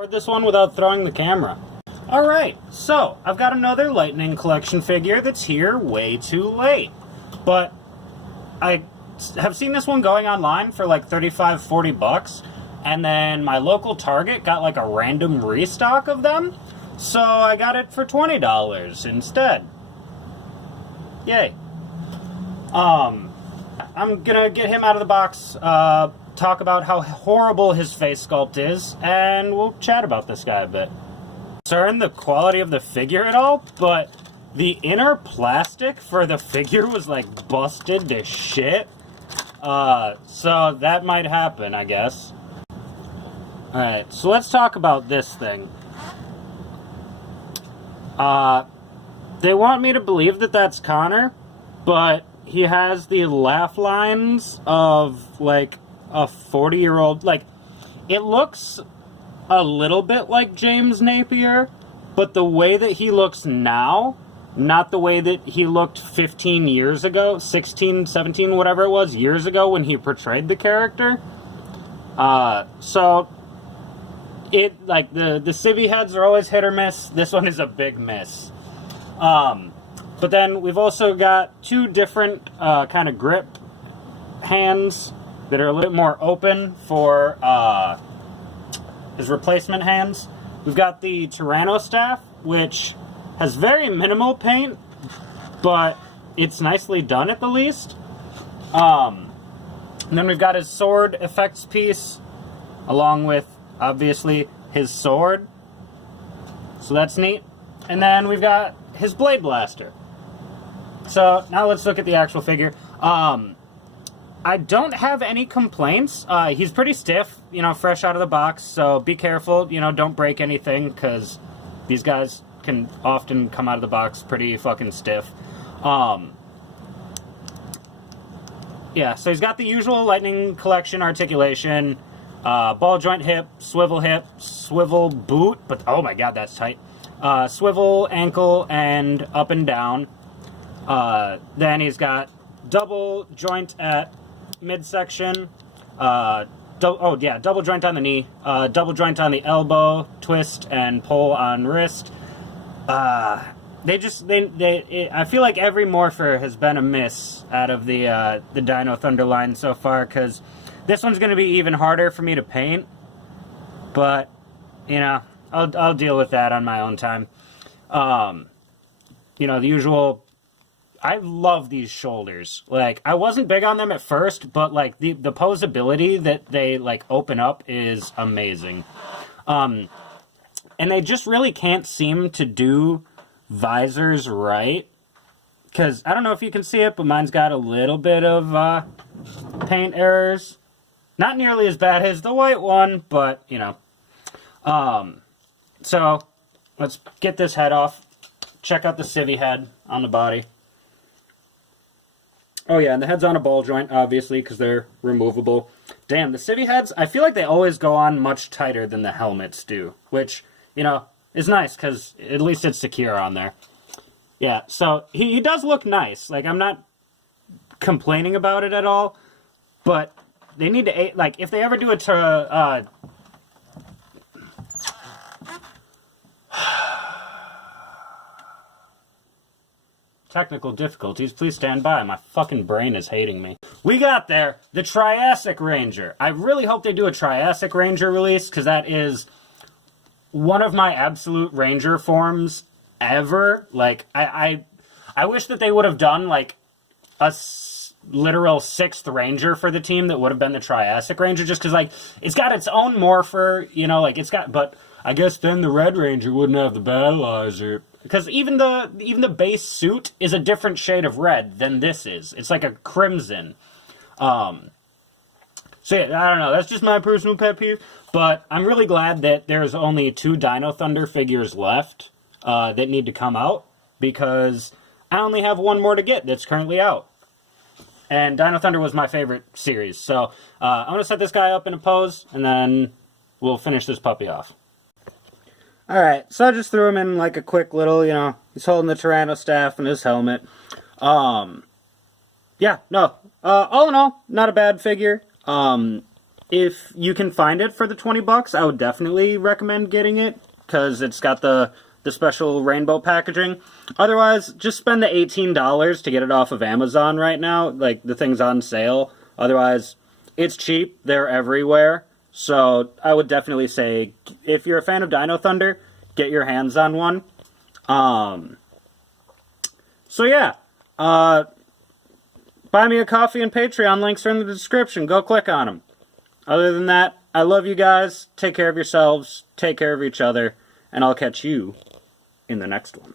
Record this one without throwing the camera. Alright, so I've got another Lightning Collection figure that's here way too late. But I have seen this one going online for like 35, 40 bucks. And then my local Target got like a random restock of them. So I got it for $20 instead. Yay. I'm gonna get him out of the box, talk about how horrible his face sculpt is, and we'll chat about this guy a bit. Concern the quality of the figure at all, but the inner plastic for the figure was like busted to shit. So that might happen, I guess. Alright, so let's talk about this thing. They want me to believe that that's Connor, but he has the laugh lines of, like, a 40-year-old. Like, it looks a little bit like James Napier, but the way that he looks now, not the way that he looked 15 years ago, 16, 17, whatever it was, years ago when he portrayed the character. So, it, like, the civvy heads are always hit or miss. This one is a big miss. But then we've also got two different kind of grip hands that are a little bit more open for his replacement hands. We've got the Tyranno staff, which has very minimal paint, but it's nicely done at the least. And then we've got his sword effects piece, along with, obviously, his sword. So that's neat. And then we've got his blade blaster. So, now let's look at the actual figure. I don't have any complaints. He's pretty stiff, you know, fresh out of the box, so be careful, you know, don't break anything, because these guys can often come out of the box pretty fucking stiff. Yeah, so he's got the usual Lightning Collection articulation, ball joint hip, swivel boot, but oh my god, that's tight. Swivel, ankle, and up and down. Then he's got double joint at midsection. Double joint on the knee. Double joint on the elbow, twist and pull on wrist. I feel like every morpher has been a miss out of the Dino Thunder line so far, because this one's going to be even harder for me to paint. But, you know, I'll deal with that on my own time. You know, the usual. I love these shoulders. Like, I wasn't big on them at first, but, like, the posability that they, like, open up is amazing. And they just really can't seem to do visors right. Because, I don't know if you can see it, but mine's got a little bit of paint errors. Not nearly as bad as the white one, but, you know. So, let's get this head off. Check out the civvy head on the body. Oh yeah, and the head's on a ball joint, obviously, because they're removable. Damn, the civvy heads, I feel like they always go on much tighter than the helmets do. Which, you know, is nice, because at least it's secure on there. Yeah, so he does look nice. Like, I'm not complaining about it at all. But they need to, like, if they ever do a technical difficulties, please stand by. My fucking brain is hating me. We got there. The Triassic Ranger. I really hope they do a Triassic Ranger release, because that is one of my absolute Ranger forms ever. Like, I wish that they would have done, like, a literal 6th Ranger for the team that would have been the Triassic Ranger, just because, like, it's got its own morpher, you know, like, it's got, but I guess then the Red Ranger wouldn't have the battleizer. Because even the base suit is a different shade of red than this is. It's like a crimson. So yeah, I don't know. That's just my personal pet peeve. But I'm really glad that there's only 2 Dino Thunder figures left that need to come out. Because I only have one more to get that's currently out. And Dino Thunder was my favorite series. So I'm going to set this guy up in a pose, and then we'll finish this puppy off. Alright, so I just threw him in like a quick little, you know, he's holding the Tyranno staff and his helmet. Yeah, no, all in all, not a bad figure. if you can find it for the 20 bucks, I would definitely recommend getting it, because it's got the special rainbow packaging. Otherwise, just spend the $18 to get it off of Amazon right now. Like, the thing's on sale. Otherwise, it's cheap. They're everywhere. So, I would definitely say, if you're a fan of Dino Thunder, get your hands on one. So yeah, buy me a coffee and Patreon, links are in the description. Go click on them. Other than that, I love you guys. Take care of yourselves. Take care of each other. And I'll catch you in the next one.